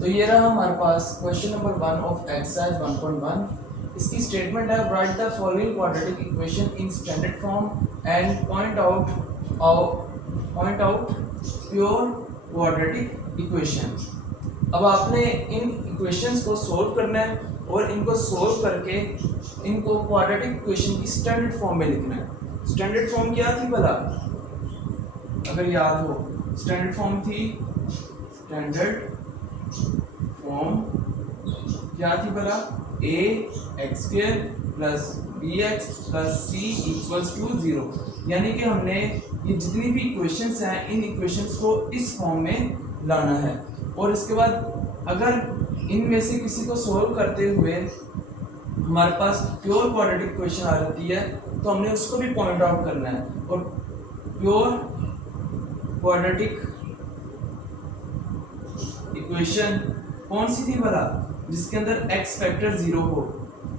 तो ये रहा हमारे पास क्वेश्चन नंबर 1 ऑफ एक्सरसाइज 1.1। इसकी स्टेटमेंट है right the following quadratic equation in standard form and point out pure quadratic equation. अब आपने इन इक्वेशंस को सोल्व करना है और इनको सोल्व करके इनको क्वाड्रेटिक इक्वेशन की स्टैंडर्ड फॉर्म में लिखना है। स्टैंडर्ड फॉर्म क्या थी भला, अगर याद हो, स्टैंडर्ड फॉर्म थी क्या थी भला, a x square plus b x plus c equals to 0। यानी कि हमने ये जितनी भी इक्वेशंस हैं इन इक्वेशंस को इस फॉर्म में लाना है। और इसके बाद अगर इनमें से किसी को सोल्व करते हुए हमारे पास प्योर क्वाड्रेटिक इक्वेशन आ जाती है तो हमने उसको भी पॉइंट आउट करना है। और प्योर क्वाड्रेटिक इक्वेशन कौन सी थी भला, जिसके अंदर x फैक्टर 0 हो।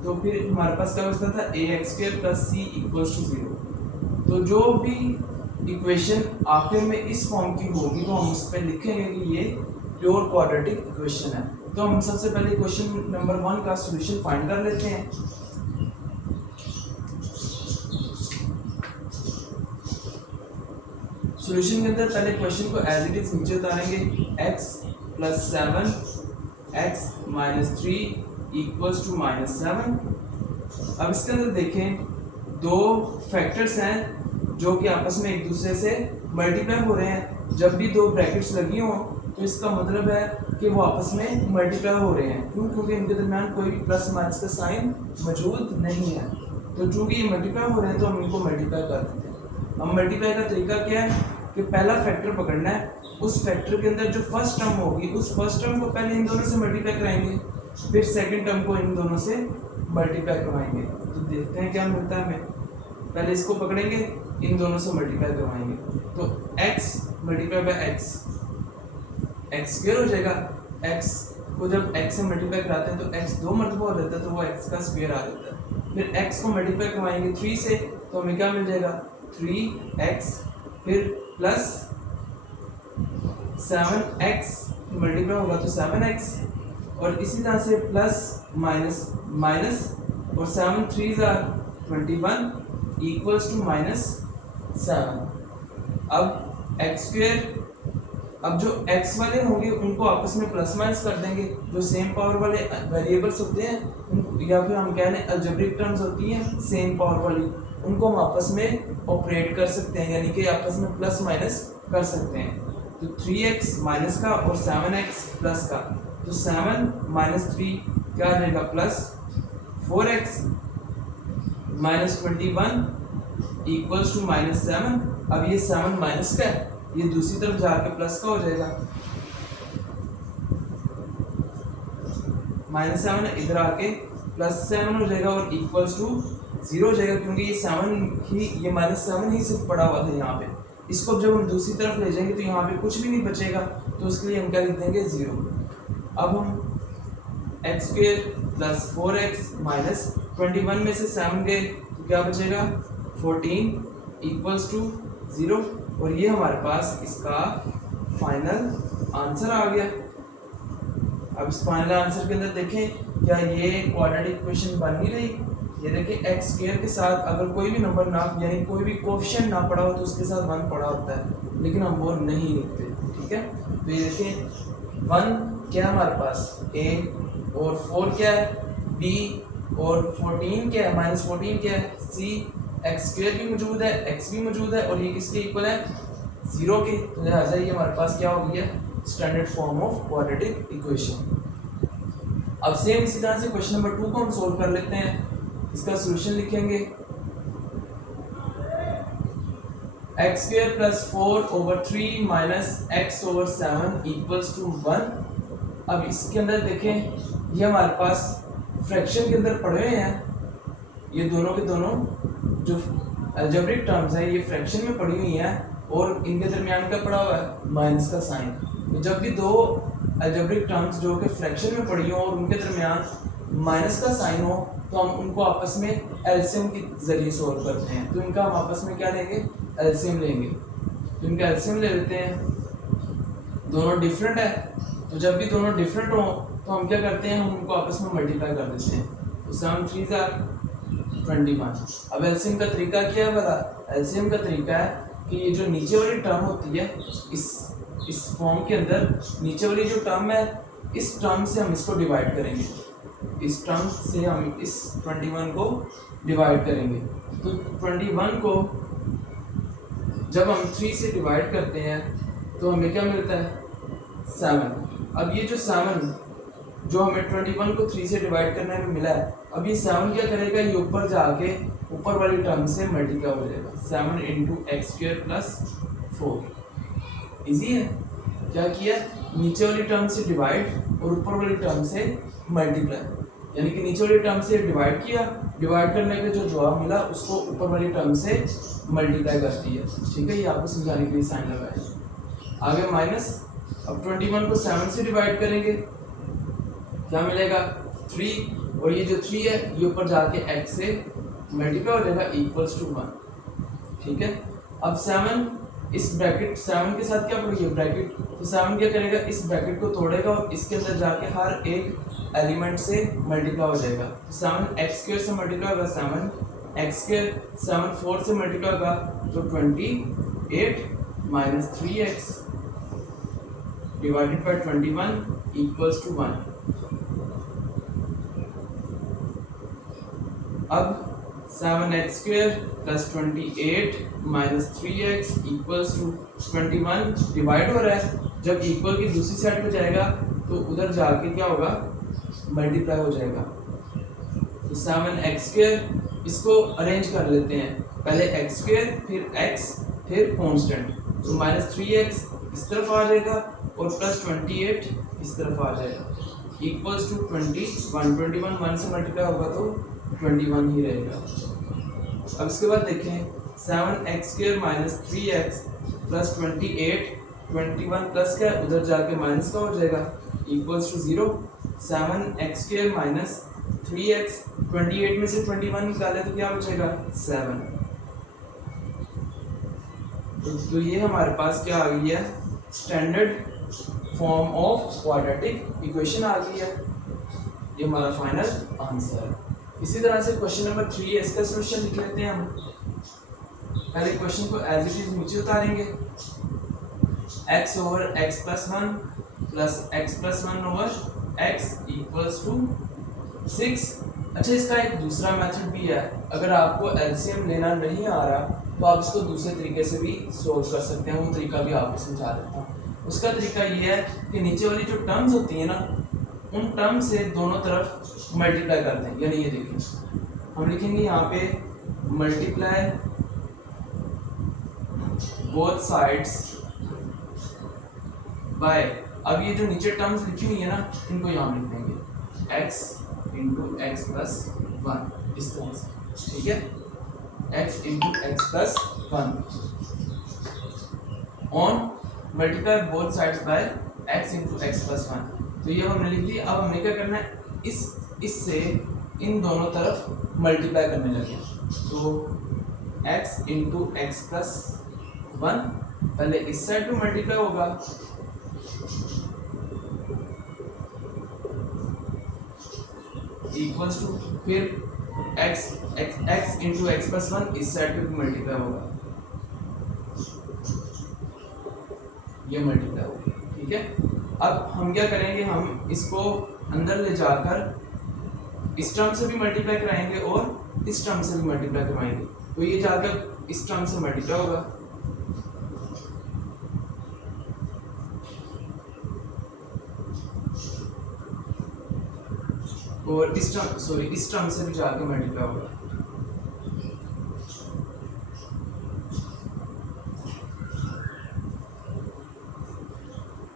तो फिर हमारे पास क्या बचता था, a x square plus c equals to 0। तो जो भी इक्वेशन आखिर में इस फॉर्म की होगी तो हम उस पर लिखेंगे कि ये प्योर क्वाड्रेटिक इक्वेशन है। तो हम सबसे पहले क्वेश्चन नंबर 1 का सॉल्यूशन फाइंड कर लेते हैं। सॉल्यूशन के अंदर पहले क्वेश्चन को एज इट इज नीचे उतारेंगे। x plus 7 x minus 3 equals to minus 7। अब इसके अंदर देखें दो फैक्टर्स हैं जो कि आपस में एक दूसरे से मल्टीप्लाई हो रहे हैं। जब भी दो ब्रैकेट्स लगी हों तो इसका मतलब है कि वो आपस में मल्टीप्लाई हो रहे हैं। क्यों? क्योंकि इनके दरमियान कोई भी प्लस माइनस का साइन मौजूद नहीं है। तो चूंकि ये मल्टीप्लाई हो रहे हैं तो हम इनको मल्टीप्लाई कर देते हैं। अब मल्टीप्लाई का तरीका क्या है कि पहला फैक्टर पकड़ना है, उस फैक्टर के अंदर जो फर्स्ट टर्म होगी उस फर्स्ट टर्म को पहले इन दोनों से मल्टीप्लाई कराएंगे, फिर सेकंड टर्म को इन दोनों से मल्टीप्लाई करवाएंगे। तो देखते हैं क्या मिलता है हमें। पहले इसको पकड़ेंगे, इन दोनों से मल्टीप्लाई करवाएंगे तो x multiply by x x square हो जाएगा। x को जब x से मल्टीप्लाई कराते हैं तो x 2 मरतबा हो जाता है तो वो x का स्क्वायर आ जाता है। फिर x को मल्टीप्लाई करवाएंगे 3 से तो हमें क्या मिल जाएगा, 3x फिर प्लस 7x मल्टीप्लाई होगा तो 7x और इसी तरह से प्लस माइनस माइनस और 7 3 21 इक्वल्स टू माइनस 7। अब x स्क्वायर, अब जो x वाले होंगे उनको आपस में प्लस माइनस कर देंगे। जो सेम पावर वाले वेरिएबल्स होते हैं या फिर हम कह लें अलजेब्रिक टर्म्स होती हैं सेम पावर वाली, उनको हम आपस में ऑपरेट कर सकते हैं, यानी कि आपस में प्लस माइनस कर सकते हैं। तो 3x माइनस का और 7x प्लस का, तो 7 माइनस 3 क्या आ जाएगा, plus 4x minus 21 equals to minus 7। अब ये 7 माइनस का है, ये दूसरी तरफ जाके प्लस का हो जाएगा। माइनस 7 इधर आके प्लस 7 हो जाएगा और इक्वल्स टू 0 हो जाएगा, क्योंकि ये 7 ही, ये माइनस 7 ही सिर्फ पड़ा हुआ था यहाँ पे। इसको जब हम दूसरी तरफ ले जाएंगे तो यहाँ पे कुछ भी नहीं बचेगा, तो उसके लिए हम क्या लिख देंगे, 0। अब हम x square plus 4x minus 21 में से 7 गए तो क्या बचेगा, 14 इक्वल्स टू 0। और ये हमारे पास इसका फाइनल आंसर आ गया। अब इस फाइनल आंसर के अंदर देखें क्या ये क्वाड्रेटिक इक्वेशन बन नहीं रही। ये देखें एक्स स्क्वायर के साथ अगर कोई भी नंबर ना, यानी कोई भी कोएफिशिएंट ना पड़ा हो तो उसके साथ 1 पड़ा होता है, लेकिन हम वो नहीं लिखते। ठीक है, तो ये देखें 1 क्या है हमारे पास, a और 4 क्या है, b और 14 क्या है, माइनस 14 क्या है, c एक्स स्क्वायर भी मौजूद है, x भी मौजूद है और ये किसके इक्वल है, 0 के। तो लिहाजा ये हमारे पास क्या हो गया, standard form of quadratic equation. अब सेम इसी तरह से क्वेश्चन नंबर 2 को हम सोल्व कर लेते हैं। इसका सॉल्यूशन लिखेंगे x square plus 4/3 minus x over 7 equals to 1। अब इसके अंदर देखें ये हमारे पास फ्रैक्शन के अंदर पड़े हुए हैं, ये दोनों के दोनों जो अलजेब्रिक टर्म्स हैं ये फ्रैक्शन में पड़ी हुई हैं और इनके दरमियान क्या पड़ा हुआ है, माइनस का साइन। तो जब भी दो अलजेब्रिक टर्म्स जो कि फ्रैक्शन में पड़ी हो और उनके दरमियान माइनस का साइन हो तो हम उनको आपस में एलसीएम के जरिए सोल्व करते हैं। तो इनका हम आपस में क्या लेंगे, एलसीएम लेंगे। तो इनका एलसीएम ले लेते हैं, दोनों डिफरेंट है तो जब भी दोनों डिफरेंट हो तो हम क्या करते हैं, हम उनको आपस में मल्टीप्लाई कर देते हैं। तो 7 3 21। अब एलसीएम का तरीका क्या है बता, एलसीएम का तरीका है कि ये जो नीचे वाली टर्म होती है इस फॉर्म के अंदर नीचे वाली जो टर्म है, इस टर्म से हम इसको डिवाइड करेंगे, इस टर्म से हम इस 21 को डिवाइड करेंगे। तो 21 को जब हम 3 से डिवाइड करते हैं तो हमें क्या मिलता है, 7। अब ये जो 7 जो हमें 21 को 3 से डिवाइड करने में मिला है, अब ये 7 क्या करेगा, ये ऊपर जाके ऊपर वाली टर्म से मल्टीप्लाई हो जाएगा। 7 into x square plus 4। Easy है, क्या किया, नीचे वाली टर्म से डिवाइड और ऊपर वाली टर्म से मल्टीप्लाई, यानी कि नीचे वाली टर्म से डिवाइड किया, डिवाइड करने के जो जवाब मिला उसको ऊपर वाली टर्म से मल्टीप्लाई कर दिया। ठीक है, ये आपको समझाने के लिए साइन लगाया। आगे माइनस, अब 21 को 7 से डिवाइड करेंगे, क्या मिलेगा 3, और ये जो 3 है ये ऊपर जाके x से मल्टीप्लाई हो जाएगा इक्वल्स टू 1। ठीक है, अब 7 इस ब्रैकेट 7 के साथ क्या करोगे ब्रैकेट, तो 7 क्या करेगा, इस ब्रैकेट को तोड़ेगा और इसके अंदर जाके हर एक एलिमेंट से मल्टीप्लाई हो जाएगा। तो 7 एक्स स्क्वायर से मल्टीप्लाई होगा 7 एक्स स्क्वायर, 7 4 से मल्टीप्लाई होगा तो 28 minus 3x divided by 21 equals to 1। अब 7x square plus 28 minus 3x equals to 21 divide हो रहा है, जब इक्वल की दूसरी साइड पे जाएगा तो उधर जाके क्या होगा, मल्टीप्लाई हो जाएगा। तो 7x स्क्वायर इसको अरेंज कर लेते हैं, पहले x स्क्वायर फिर x फिर कांस्टेंट, तो माइनस 3x इस तरफ आ जाएगा और प्लस 28 इस तरफ आ जाएगा इक्वल्स टू 21 1 से मल्टीप्लाई होगा तो 21 ही रहेगा। अब इसके बाद देखें 7x square minus 3x plus 28 21 plus का उधर जाके माइनस का हो जाएगा equals to 0। 7x square minus 3x 28 में से 21 निकाले तो क्या बचेगा 7। तो ये हमारे पास क्या आ गई है, standard form of quadratic equation आ गई है। ये हमारा फाइनल आंसर है। इसी तरह से क्वेश्चन नंबर 3 है, इसका सॉल्यूशन लिख लेते हैं हम। पहले क्वेश्चन को एज इट इज नीचे उतारेंगे, x over x plus 1 plus x plus 1 over x equals to 6। अच्छा, इसका एक दूसरा मेथड भी है, अगर आपको एलसीएम लेना नहीं आ रहा तो आप इसको दूसरे तरीके से भी सोल्व कर सकते हैं, वो तरीका भी आपको समझा देता हूँ। उसका तरीका ये है कि नीचे वाली जो टर्म्स होती है ना, उन टर्म से दोनों तरफ मल्टीप्लाई करते हैं, यानी ये देखिए हम लिखेंगे यहाँ पे मल्टीप्लाई बोथ साइड्स बाय, अब ये जो नीचे टर्म्स लिखी हुई है ना, इनको यहाँ लिख देंगे x इंटू एक्स प्लस 1 इस तरह से। ठीक है, x into x plus 1 on multiply both sides by x into x plus 1। तो ये हमने लिख दी। अब हमने क्या करना है, इससे इन दोनों तरफ मल्टीप्लाई करने लगे, तो x इंटू एक्स प्लस 1 पहले इस साइड पे मल्टीप्लाई होगा इक्वल्स टू फिर x इंटू एक्स प्लस 1 इस साइड पे मल्टीप्लाई होगा, ये मल्टीप्लाई होगा। ठीक है, अब हम क्या करेंगे, हम इसको अंदर ले जाकर इस टर्म से भी मल्टीप्लाई कराएंगे और इस टर्म से भी मल्टीप्लाई करवाएंगे, तो ये जाकर इस टर्म से मल्टीप्लाई होगा और इस टर्म से भी जाके मल्टीप्लाई होगा।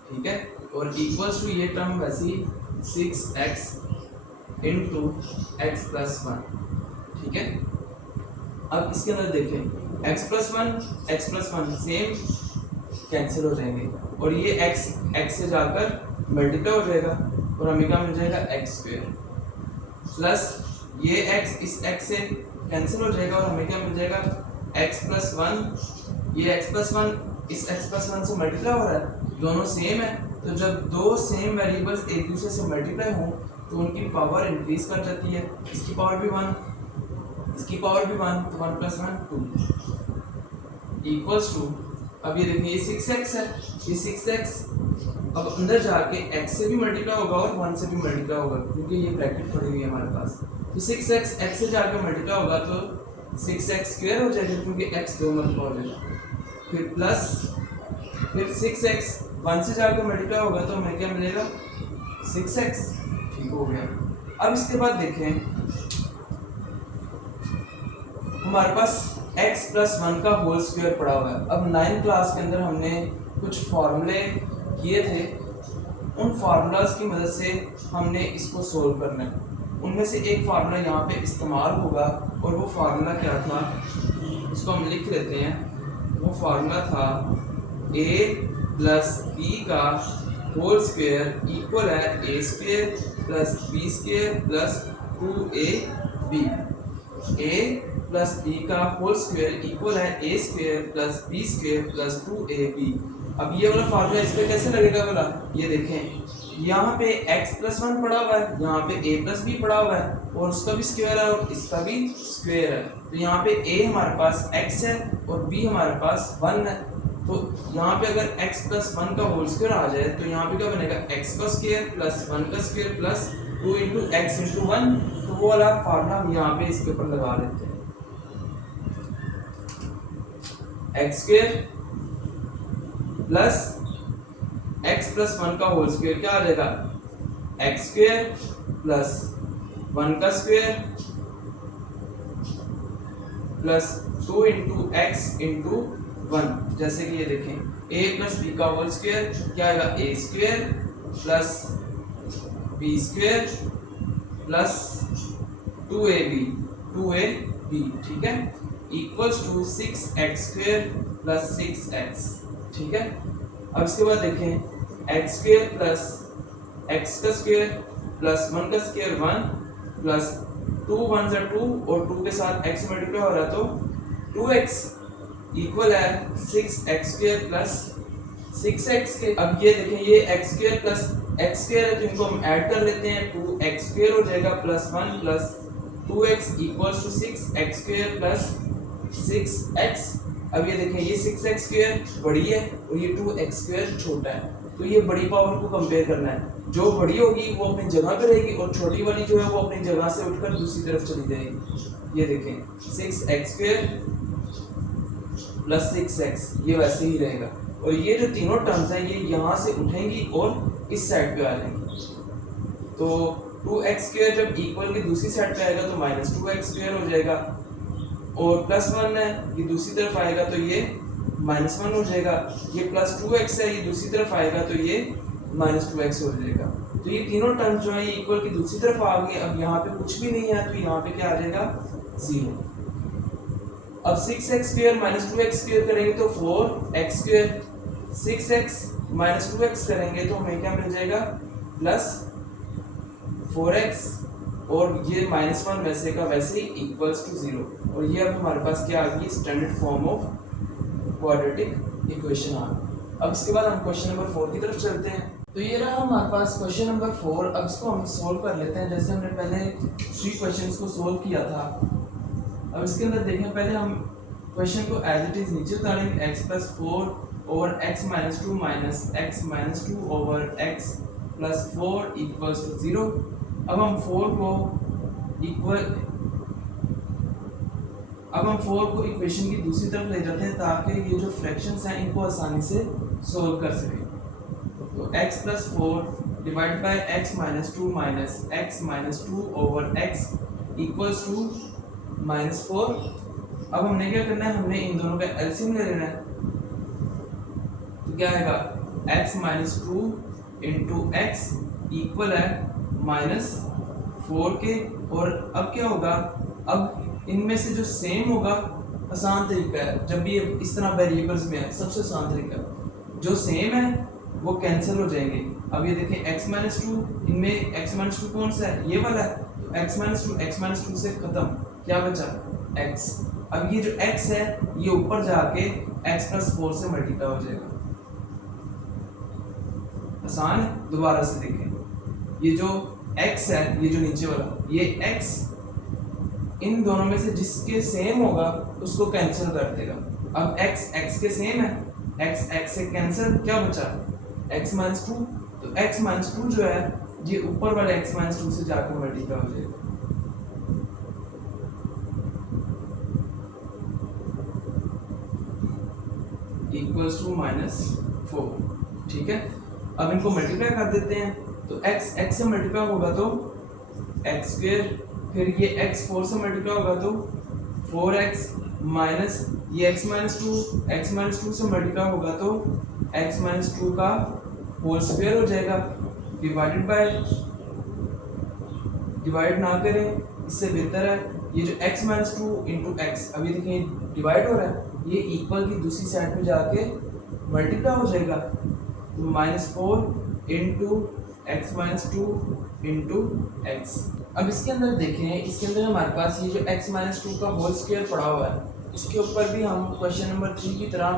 ठीक है, और इक्वल्स टू ये टर्म वैसी 6x इंटू एक्स प्लस 1। ठीक है, अब इसके अंदर देखें x प्लस 1 सेम कैंसिल हो जाएंगे और ये x से जाकर मल्टीप्लाई हो जाएगा और हमें क्या मिल जाएगा x स्क्वायर प्लस ये x इस x से कैंसिल हो जाएगा और हमें क्या मिल जाएगा x प्लस 1। ये x प्लस 1 इस x प्लस 1 से मल्टीप्लाई हो रहा है, दोनों सेम है तो जब दो सेम वेरिएबल्स एक दूसरे से मल्टीप्लाई हों तो उनकी पावर इंक्रीज कर जाती है। इसकी पावर भी 1, इसकी पावर भी 1, तो 1 + 1 2 इक्वल्स टू, अब ये देखिए ये 6x है, ये 6x अब अंदर जाके x से भी मल्टीप्लाई होगा और 1 से भी मल्टीप्लाई होगा क्योंकि ये ब्रैकेट पड़ी हुई है हमारे पास। तो 6x x से जाके मल्टीप्लाई होगा तो 6x² हो जाएगा क्योंकि x 2 मल्टीप्लाई हो जाएगा। फिर प्लस, फिर 6x 1 से जाके मल्टीप्लाई होगा तो हमें क्या मिलेगा 6x, ठीक हो गया। अब इसके बाद देखें हमारे पास x + 1 का होल स्क्वायर पड़ा हुआ है। अब 9th क्लास के अंदर हमने कुछ फार्मूले किए थे, उन फार्मूलाज की मदद से हमने इसको सोल्व करना है। उनमें से एक फार्मूला यहाँ पे इस्तेमाल होगा और वो फार्मूला क्या था, इसको हम लिख लेते हैं। वो फार्मूला था a + b का होल स्क्वायर इक्वल है a² + b² + 2ab। a + b का होल स्क्वायर इक्वल है a² + b² + 2ab। अब ये वाला फार्मूला इस पे कैसे लगेगा वाला, ये देखें यहाँ पे x + 1 पड़ा हुआ है, यहाँ पे a + b पड़ा हुआ है और उसका भी स्क्वायर है और इसका भी स्क्वायर है। तो यहाँ पे a हमारे पास x है और b हमारे पास 1 है। तो यहाँ पे अगर x + 1 का होल स्क्वायर आ जाए तो यहाँ पे क्या बनेगा x का स्क्वायर + 1 का स्क्वायर + 2 × x × 1। तो वो वाला फार्मूला हम यहाँ पे इसके ऊपर लगा लेते हैं। x² प्लस x + 1 का होल स्क्वायर क्या आ जाएगा x² + 1 का स्क्वायर प्लस 2 × x × 1। जैसे कि ये देखें a + b का होल स्क्वायर क्या आएगा a² + b² + 2ab, ठीक है, इक्वल्स टू 6x² + 6x, ठीक है। अब इसके बाद देखें x² + x का स्क्वायर + 1 का स्क्वायर 1 प्लस 2 1 = 2 और 2 के साथ x मल्टीप्लाई हो रहा है तो 2x इक्वल है 6x² + 6x के। अब ये देखें ये x² + x² है तो इनको हम ऐड कर लेते हैं, 2x² हो जाएगा +1 + 2x = 6x² + 6x। अब ये देखें ये 6x² बड़ी है और ये 2x² छोटा है, तो ये बड़ी पावर को कंपेयर करना है। जो बड़ी होगी वो अपनी जगह पे रहेगी और छोटी वाली जो है वो अपनी जगह से उठकर दूसरी तरफ चली जाएगी। ये देखें 6x² + 6x ये वैसे ही रहेगा और ये जो तीनों टर्म्स हैं ये यहाँ से उठेंगी और इस साइड पे आ जाएंगी। तो 2x² जब इक्वल की दूसरी साइड पे आएगा तो -2x² हो जाएगा और +1 है ये दूसरी तरफ आएगा तो ये -1 हो जाएगा। ये +2x है ये दूसरी तरफ आएगा तो ये -2x हो जाएगा। तो ये तीनों टर्म्स जो है ये इक्वल की दूसरी तरफ आ गए। अब यहाँ पे कुछ भी नहीं है तो यहाँ पे क्या आ जाएगा 0। अब 6x² - 2x² करेंगे तो 4x², 6x - 2x करेंगे तो हमें क्या मिल जाएगा +4x और ये -1 वैसे का वैसे ही इक्वल्स टू 0। और ये अब हमारे पास क्या आ गई standard form of quadratic equation आ गई। अब इसके बाद हम क्वेश्चन नंबर 4 की तरफ चलते हैं। तो ये रहा हमारे पास क्वेश्चन नंबर 4। अब इसको हम सोल्व कर लेते हैं जैसे हमने पहले 3 क्वेश्चंस को सोल्व किया था। अब इसके अंदर देखें पहले हम क्वेश्चन को एज इट इज नीचे उतारेंगे x + 4 over x - 2 - x - 2 over x + 4 = 0। अब हम 4 को इक्वेशन की दूसरी तरफ ले जाते हैं ताकि ये जो फ्रैक्शंस हैं इनको आसानी से सोल्व कर सकें। तो x + 4 divide by x - 2 - x - 2 over x = -4। अब हमने क्या करना है हमने इन दोनों का एलसीएम ले लेना है। तो क्या आएगा x - 2 × x इक्वल है -4 के। और अब क्या होगा अब इनमें से जो सेम होगा आसान तरीका है जब भी ये इस तरह वेरिएबल्स में है सबसे आसान तरीका जो सेम है वो कैंसिल हो जाएंगे। अब ये देखें x - 2 इनमें x - 2 कौन सा है ये वाला है तो x - 2 से खत्म क्या बचा x। अब ये जो x है ये ऊपर जाके x + 4 से मल्टीप्लाई हो जाएगा। आसान है। दोबारा से देखें, ये जो x है, ये जो नीचे वाला, ये x इन दोनों में से जिसके सेम होगा उसको कैंसिल कर देगा। अब x x के सेम है, x x से कैंसिल, क्या बचा x माइनस 2। तो x माइनस 2 जो है ये ऊपर वाले x माइनस 2 से जाकर मल्टीप्लाई हो जाएगा। Equals to -4। ठीक है, अब इनको मल्टीप्लाई कर देते हैं। तो x x से मल्टीप्लाई होगा तो x स्क्वायर, फिर ये x 4 से मल्टीप्लाई होगा तो 4x माइनस ये x माइनस 2 से मल्टीप्लाई होगा तो x माइनस 2 का होल स्क्वायर हो जाएगा, डिवाइडेड बाय, डिवाइड ना करें, इससे बेहतर है ये जो x माइनस 2 इंटू एक्स, अभी देखें डिवाइड हो रहा है, ये इक्वल की दूसरी साइड पे जाके मल्टीप्लाई हो जाएगा। तो -4 into x minus 2 into x. अब इसके अंदर देखें, इसके अंदर हमारे पास ये जो x माइनस 2 का होल स्क्वायर पड़ा हुआ है, इसके ऊपर भी हम क्वेश्चन नंबर 3 की तरह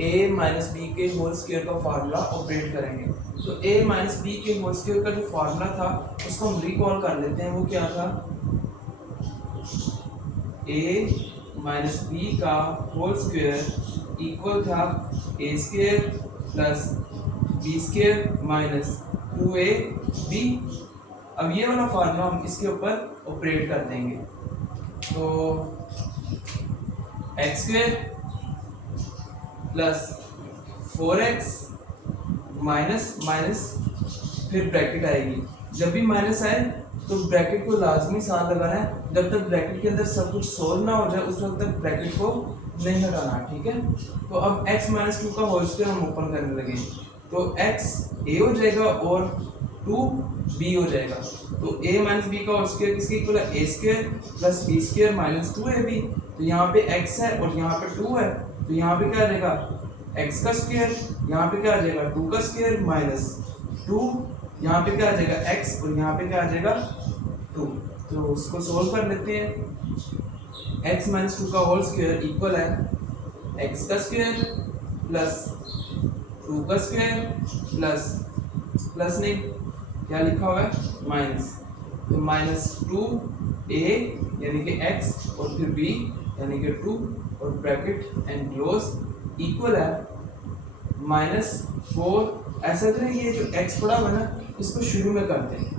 a माइनस बी के होल स्क्वायर का फार्मूला ऑपरेट करेंगे। तो a माइनस बी के होल स्क्वायर का जो फार्मूला था उसको हम रिकॉल कर लेते हैं। वो क्या था, a माइनस बी का होल स्क्वायर इक्वल था a square plus b square minus 2ab। अब ये वाला फार्मूला हम इसके ऊपर ऑपरेट कर देंगे। तो x square plus 4x minus minus, फिर ब्रैकेट आएगी। जब भी माइनस आए तो ब्रैकेट को लाजमी साथ लगाना है, जब तक ब्रैकेट के अंदर सब कुछ सोल्व ना हो जाए उस वक्त तक ब्रैकेट को नहीं हटाना। ठीक है, तो अब x माइनस 2 का होल स्क्वायर हम ओपन करने लगे तो x a हो जाएगा और 2b हो जाएगा। तो a माइनस बी का होल स्क्वायर किसके इक्वल है, a square plus b square minus 2ab। तो यहाँ पे x है और यहाँ पे 2 है, तो यहाँ पे क्या आ जाएगा x का स्क्वायर, यहाँ पे क्या आ जाएगा 2 का स्क्वायर माइनस 2, यहाँ पे क्या आ जाएगा x और यहाँ पे क्या आ जाएगा 2। तो उसको सोल्व कर लेते हैं। x माइनस 2 का होल स्क्वायर इक्वल है x का स्क्वायर प्लस 2 का स्क्वायर प्लस, प्लस नहीं क्या लिखा हुआ है माइनस, तो -2a यानी कि x और फिर b यानी कि 2 और ब्रैकेट एंड क्लोज इक्वल है -4। ऐसा करें ये जो x पड़ा हुआ है ना इसको शुरू में करते हैं,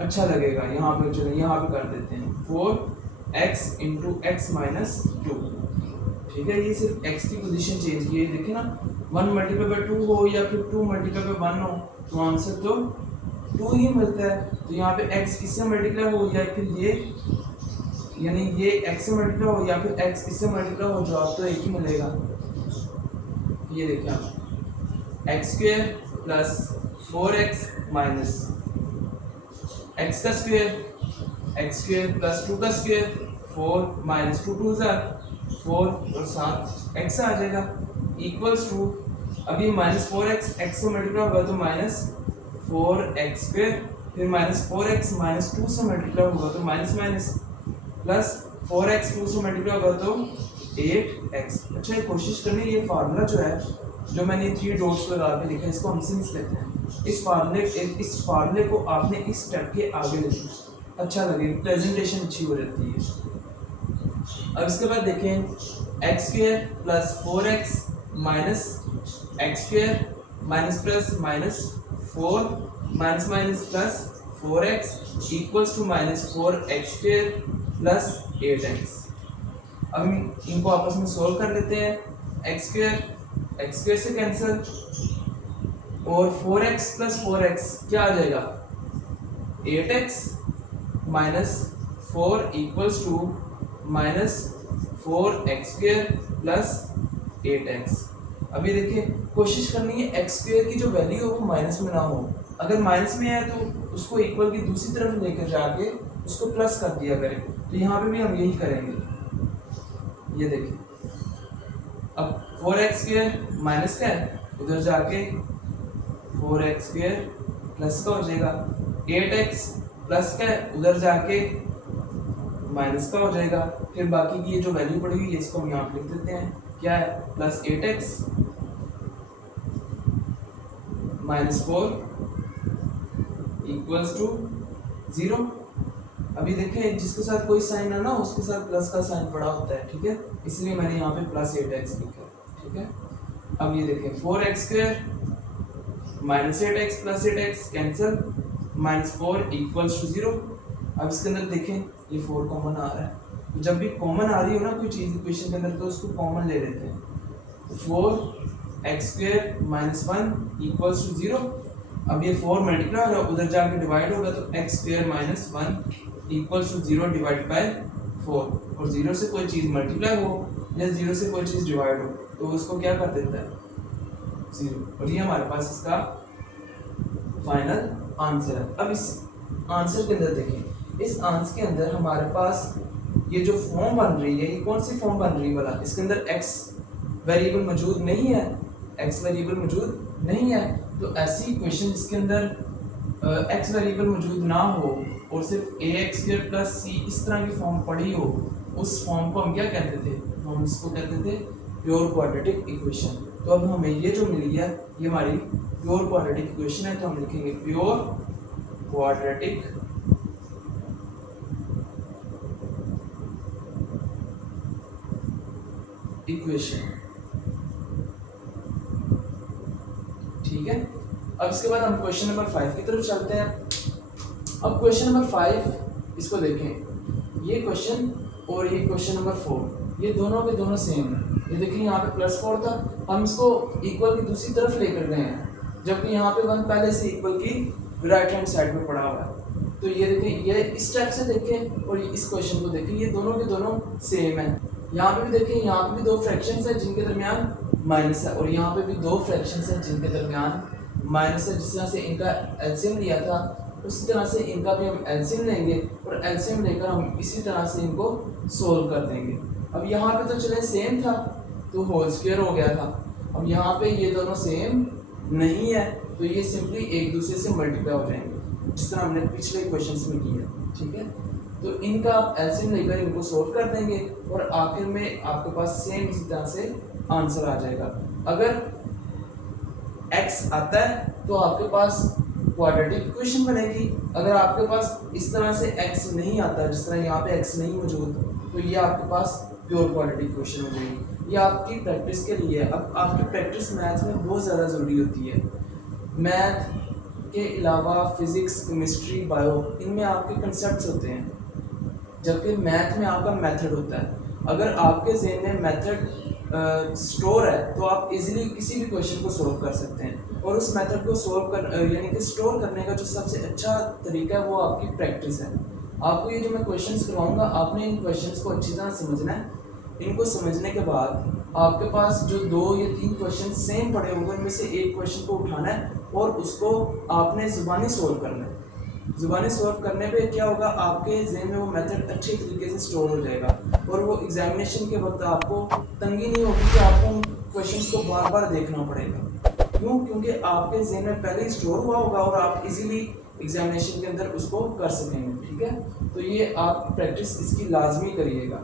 अच्छा लगेगा। यहाँ पे चलो यहाँ पे कर देते हैं 4x इंटू एक्स माइनस 2। ठीक है, ये सिर्फ x की पोजीशन चेंज की है। देखे ना 1 मल्टीप्लाई बाय 2 हो या फिर 2 मल्टीप्लाई बाय 1 हो तो आंसर तो 2 ही मिलता है। तो यहाँ पे x इससे मल्टीप्लाई हो या फिर ये, यानी ये x से मल्टीप्लाई हो या फिर x इससे मल्टीप्लाई हो, जवाब तो एक ही मिलेगा। ये देखिए आप x square plus 4x minus x का स्क्वायर प्लस 2 का स्क्वायर 4 माइनस 2 2 4 और 7 x आ जाएगा इक्वल्स टू, अभी -4x x से मल्टीप्लाई होगा तो -4x स्क्वायर, फिर -4x माइनस 2 से मल्टीप्लाई होगा तो माइनस माइनस, प्लस 4x 2 से मल्टीप्लाई होगा तो 8x। अच्छा, ये कोशिश करनी, ये फार्मूला जो है जो मैंने 3 डॉट्स लगा के लिखा है इसको हम सिंस लेते हैं। इस फार्मूले को आपने इस स्टेप के आगे लिखना, अच्छा लगेगा, प्रेजेंटेशन अच्छी हो जाती है। अब इसके बाद देखें x square plus 4x minus x square minus plus minus 4 minus minus plus 4x equals to -4x square plus 8x। अब हम इनको आपस में सोल्व कर लेते हैं। एक्स स्क्वायर से कैंसिल और 4x प्लस 4x क्या आ जाएगा 8x minus 4 equals to -4x square plus 8x। अभी देखिए कोशिश करनी है एक्स स्क्वायर की जो वैल्यू हो वो माइनस में ना हो, अगर माइनस में है तो उसको इक्वल की दूसरी तरफ लेकर जाके उसको प्लस कर दिया करें। तो यहाँ पे भी हम यही करेंगे। ये देखिए अब 4x स्क्वायर माइनस का है, उधर जाके 4x स्क्वायर प्लस का हो जाएगा, 8x प्लस का है, उधर जाके माइनस का हो जाएगा। फिर बाकी की ये जो वैल्यू पड़ी हुई है इसको हम यहाँ पे लिख देते हैं, क्या है प्लस 8x -4 इक्वल्स टू 0। अभी देखें जिसके साथ कोई साइन है ना उसके साथ प्लस का साइन पड़ा होता है, ठीक है, इसलिए मैंने यहाँ पे प्लस 8x लिखा, ठीक है। अब ये देखें 4x² -8x plus 8x cancel, -4 equals to 0। अब इसके अंदर देखें ये 4 कॉमन आ रहा है, तो जब भी कॉमन आ रही हो ना कोई चीज़ इक्वेशन के अंदर तो उसको कॉमन ले लेते हैं। तो 4x² -1 इक्वल्स टू 0। अब ये 4 मल्टीप्लाई होगा उधर जाके डिवाइड होगा तो x² -1 equals to 0 divide by 4, और 0 से कोई चीज़ मल्टीप्लाई हो या 0 से कोई चीज़ डिवाइड हो तो उसको क्या कर देता है 0, और ये हमारे पास इसका फाइनल आंसर है। अब इस आंसर के अंदर देखें, इस आंसर के अंदर हमारे पास ये जो फॉर्म बन रही है ये कौन सी फॉर्म बन रही है वाला, इसके अंदर x वेरिएबल मौजूद नहीं है, x वेरिएबल मौजूद नहीं है, तो ऐसी इक्वेशन जिसके अंदर x वेरिएबल मौजूद ना हो और सिर्फ ax² प्लस c इस तरह की फॉर्म पड़ी हो, उस फॉर्म को हम क्या कहते थे, हम इसको कहते थे प्योर क्वाड्रेटिक इक्वेशन। तो अब हमें ये जो मिली है ये हमारी प्योर क्वाड्रेटिक इक्वेशन है, तो हम लिखेंगे प्योर क्वाड्रेटिक इक्वेशन, ठीक है। अब इसके बाद हम क्वेश्चन नंबर 5 की तरफ चलते हैं। अब क्वेश्चन नंबर 5 इसको देखें, ये क्वेश्चन और ये क्वेश्चन नंबर 4 ये दोनों के दोनों सेम है। ये देखें यहाँ पे +4 था, हम इसको इक्वल की दूसरी तरफ लेकर गए हैं, जबकि यहाँ पे 1 पहले से इक्वल की राइट हैंड साइड में पड़ा हुआ है। तो ये देखें, ये इस स्टेप से देखें और इस क्वेश्चन को देखें, ये दोनों के दोनों सेम है। यहाँ पे भी देखें, यहाँ पे भी 2 फ्रैक्शंस है जिनके दरमियान माइनस है, और यहाँ पे भी 2 फ्रैक्शंस है जिनके दरमियान माइनस है। जिस तरह से इनका एलसीएम लिया था उसी तरह से इनका भी हम एलसीएम लेंगे, और एलसीएम लेकर हम इसी तरह से इनको सोल्व कर देंगे। अब यहाँ पे तो चले सेम था तो होल स्क्वायर हो गया था, अब यहाँ पे ये दोनों सेम नहीं है तो ये सिंपली एक दूसरे से मल्टीप्लाई हो जाएंगे, जिस तरह हमने पिछले क्वेश्चंस में किया, ठीक है। तो इनका आप एलसीएम लेकर इनको सोल्व कर देंगे और आखिर में आपके पास सेम इसी तरह से आंसर आ जाएगा। अगर x आता है तो आपके पास क्वाड्रेटिक इक्वेशन बनेगी, अगर आपके पास इस तरह से x नहीं आता, जिस तरह यहाँ पे x नहीं मौजूद, तो ये आपके पास प्योर क्वाड्रेटिक इक्वेशन हो जाएगी। ये आपकी प्रैक्टिस के लिए है। अब आपकी प्रैक्टिस मैथ में बहुत ज़्यादा ज़रूरी होती है। मैथ के अलावा फिज़िक्स, केमिस्ट्री, बायो, इनमें आपके कंसेप्ट्स होते हैं, जबकि मैथ में आपका मेथड होता है। अगर आपके ज़हन में मेथड स्टोर है तो आप इजीली किसी भी क्वेश्चन को सोल्व कर सकते हैं, और उस मेथड को सोल्व कर यानी कि स्टोर करने का जो सबसे अच्छा तरीका है वो आपकी प्रैक्टिस है। आपको ये जो मैं क्वेश्चंस करवाऊंगा आपने इन क्वेश्चंस को अच्छी तरह समझना है। इनको समझने के बाद आपके पास जो 2 या 3 क्वेश्चन सेम पड़े होंगे उनमें से एक क्वेश्चन को उठाना है और उसको आपने ज़ुबानी सोल्व करना है। ज़ुबानी सोल्व करने पे क्या होगा, आपके ज़हन में वो मेथड अच्छे तरीके से स्टोर हो जाएगा और वो एग्जामिनेशन के वक्त आपको तंगी नहीं होगी कि आपको क्वेश्चंस को बार बार देखना पड़ेगा। क्यों? क्योंकि आपके ज़हन में पहले ही स्टोर हुआ होगा और आप इजीली एग्जामिनेशन के अंदर उसको कर सकेंगे, ठीक है। तो ये आप प्रैक्टिस इसकी लाजमी करिएगा,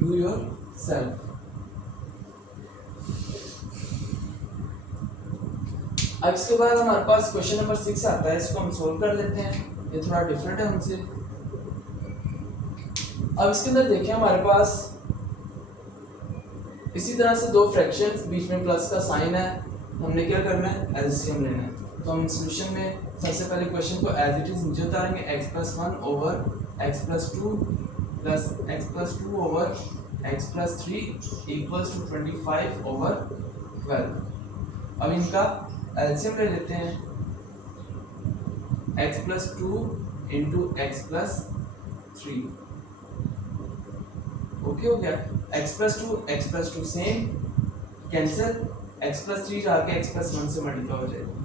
डू योर सेल्फ। अब इसके बाद हमारे पास क्वेश्चन नंबर 6 आता है, इसको हम सोल्व कर लेते हैं। ये थोड़ा डिफरेंट है उनसे। अब इसके अंदर देखिए हमारे पास इसी तरह से 2 फ्रैक्शंस, बीच में प्लस का साइन है, हमने क्या करना है, एलसीएम लेना है। तो हम सॉल्यूशन में सबसे पहले क्वेश्चन को एज इट इज नीचे उतारेंगे, x+1 over x+2 plus x+2 over x+3 equals to 25 over 12। अब इनका एलसीएम ले लेते हैं, x+2 इंटू x+3, ओके हो गया। x+2 सेम कैंसिल, x+3 जाके x+1 से मल्टीप्लाई हो जाएगा।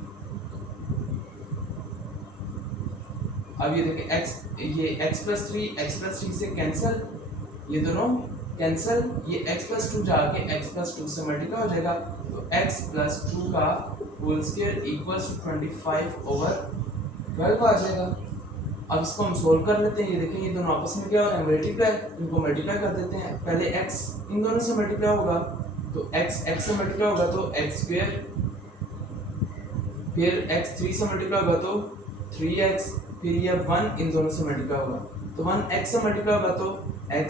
अब ये देखिए ये x+3 से कैंसिल, ये दोनों कैंसिल, ये x+2 जाके x+2 से मल्टीप्लाई हो जाएगा। तो x+2 का whole square equals to 25 over 12 आ जाएगा। अब इसको हम सोल्व कर लेते हैं। ये देखिए ये दोनों आपस में क्या हो रहा है, मल्टीप्लाई, इनको मल्टीप्लाई कर देते हैं। पहले x इन दोनों से मल्टीप्लाई होगा तो x से मल्टीप्लाई होगा तो x² फिर x 3 से मल्टीप्लाई होगा तो 3x, फिर ये 1 इन दोनों से मल्टीप्लाई होगा तो 1 x से मल्टीप्लाई होगा तो x,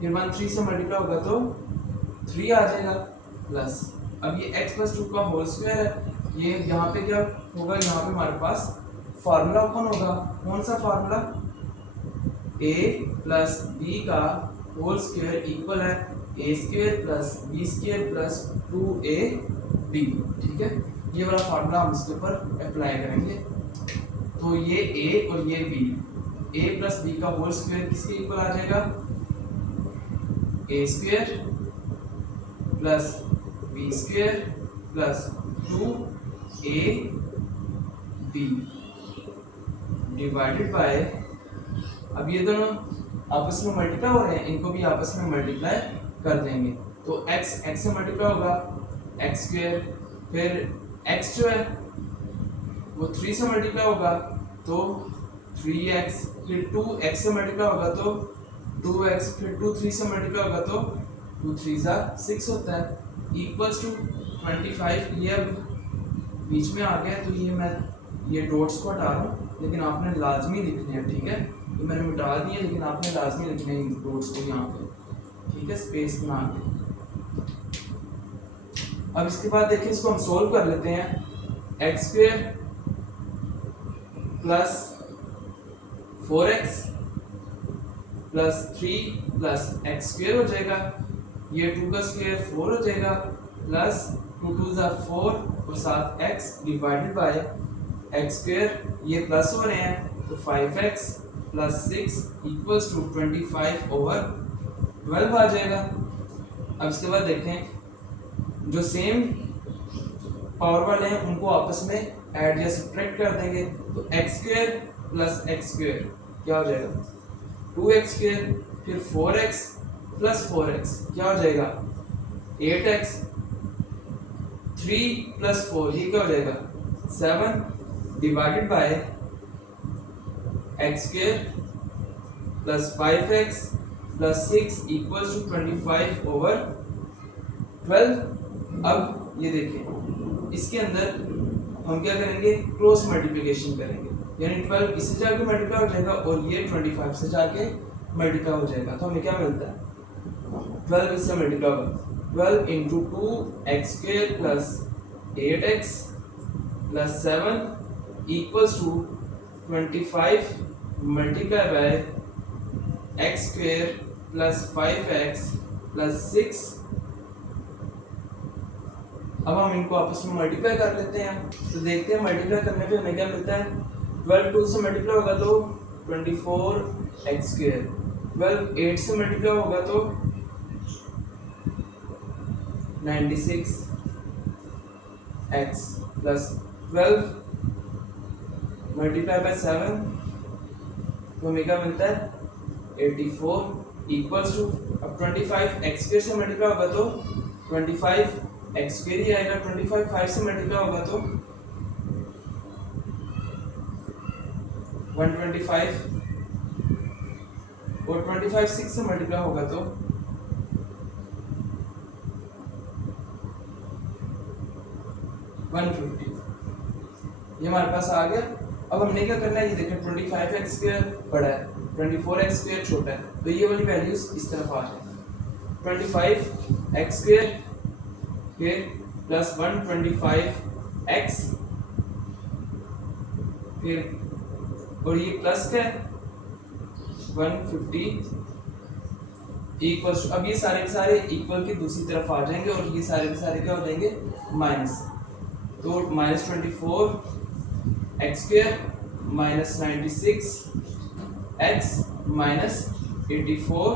फिर 1 3 से मल्टीप्लाई होगा तो 3 आ जाएगा प्लस अब ये x प्लस 2 का होल स्क्वायर है। ये यहाँ पे क्या होगा, यहाँ पे हमारे पास फार्मूला ओपन होगा। कौन सा फार्मूला? a प्लस b का होल स्क्वायर इक्वल है a square plus b square plus 2ab। ठीक है, ये वाला फार्मूला हम इसके ऊपर अप्लाई करेंगे। तो ये a और ये b, a प्लस b का होल स्क्वायर किसके इक्वल आ जाएगा? a square plus b square plus 2ab divided by, अब ये दोनों आपस में मल्टीप्लाई हो रहे हैं, इनको भी आपस में मल्टीप्लाई कर देंगे। तो x से मल्टीप्लाई होगा x स्क्वायर, फिर x जो है वो 3 से मल्टीप्लाई होगा तो 3x, फिर 2x से मल्टीप्लाई होगा तो 2x, फिर 2 3 से मल्टीप्लाई होगा तो 2 3 6 होता है इक्वल्स टू 25। ये अब बीच में आ गया तो ये मैं ये डॉट्स को हटा रहा हूँ, लेकिन आपने लाजमी लिखने हैं। ठीक है, ये मैंने मिटा दिए लेकिन आपने लाजमी लिखने हैं इन डॉट्स को यहाँ पे। ठीक है, स्पेस बना के। अब इसके बाद देखिए, इसको हम सोल्व कर लेते हैं। X square plus 4x plus 3 plus x square हो जाएगा, ये 2 का स्क्वायर 4 हो जाएगा प्लस 2 2 4 और साथ x divided by x square, ये प्लस हो रहे हैं तो 5x plus 6 equals to 25 over 12 आ जाएगा। अब इसके बाद देखें, जो सेम पावर वाले हैं उनको आपस में ऐड या सब्ट्रैक्ट कर देंगे तो x square plus x square क्या हो जाएगा? 2x स्क्वायर, फिर 4x प्लस 4x क्या हो जाएगा? 8x, 3 प्लस 4 ये क्या हो जाएगा? 7 divided by x square plus 5x plus 6 equals to 25 over 12। अब ये देखिए, इसके अंदर हम क्या करेंगे? क्रॉस मल्टीप्लिकेशन करेंगे, यानी 12 इससे जाके मल्टीप्लाई हो जाएगा और ये 25 से जाके मल्टीप्लाई हो जाएगा। तो हमें क्या मिलता है? 12 इससे मल्टीप्लाई होगा, 12 into 2x square plus 8x plus 7 equals to 25 multiply by x square plus 5x plus 6। अब हम इनको आपस में मल्टीप्लाई कर लेते हैं तो देखते हैं मल्टीप्लाई करने पे हमें क्या मिलता है। 12 2 से मल्टीप्लाई होगा तो 24x स्क्वायर, 12 8 से मल्टीप्लाई होगा तो 96x प्लस 12 मल्टीप्लाई बाय 7 तो हमें क्या मिलता है? 84 इक्वल्स टू, अब 25 x स्क्वायर से मल्टीप्लाई होगा तो 25 x स्क्वायर ही आएगा, 25 5 से मल्टीप्लाई होगा तो 125 और 25 6 से मल्टीप्लाई होगा तो 150। ये हमारे पास आ गया। अब हमने क्या करना है, ये देखें 25x स्क्वायर बड़ा है, 24x स्क्वायर छोटा है, तो ये वाली वैल्यूज इस तरफ आ जाए। 25x स्क्वायर के प्लस 125x, फिर और ये प्लस का 150 इक्वल्स, अब ये सारे के सारे इक्वल के दूसरी तरफ आ जाएंगे और ये सारे के सारे क्या हो जाएंगे? माइनस। तो minus 24 x square minus 96 x minus 84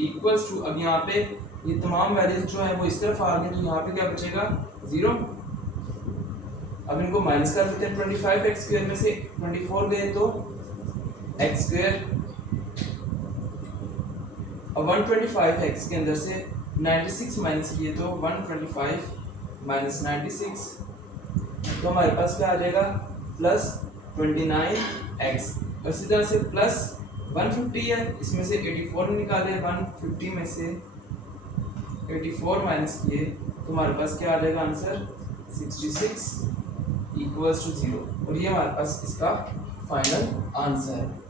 equals to, अब यहाँ पे ये तमाम वैल्यूज जो है वो इस तरफ आ गए तो यहाँ पे क्या बचेगा? 0। अब इनको माइनस कर देते हैं, 25 एक्स स्क्वायर में से 24 गए तो एक्स स्क्वायर, अब 125 एक्स के अंदर से 96 माइनस किए तो 125 माइनस 96, तो हमारे पास क्या आ जाएगा? Plus 29x। और इसी तरह से प्लस 150 है, इसमें से 84 निकाले, 150 में से 84 माइनस किए तो हमारे पास क्या आ जाएगा आंसर? 66। इक्वल्स टू 0 और ये हमारे पास इसका फाइनल आंसर है।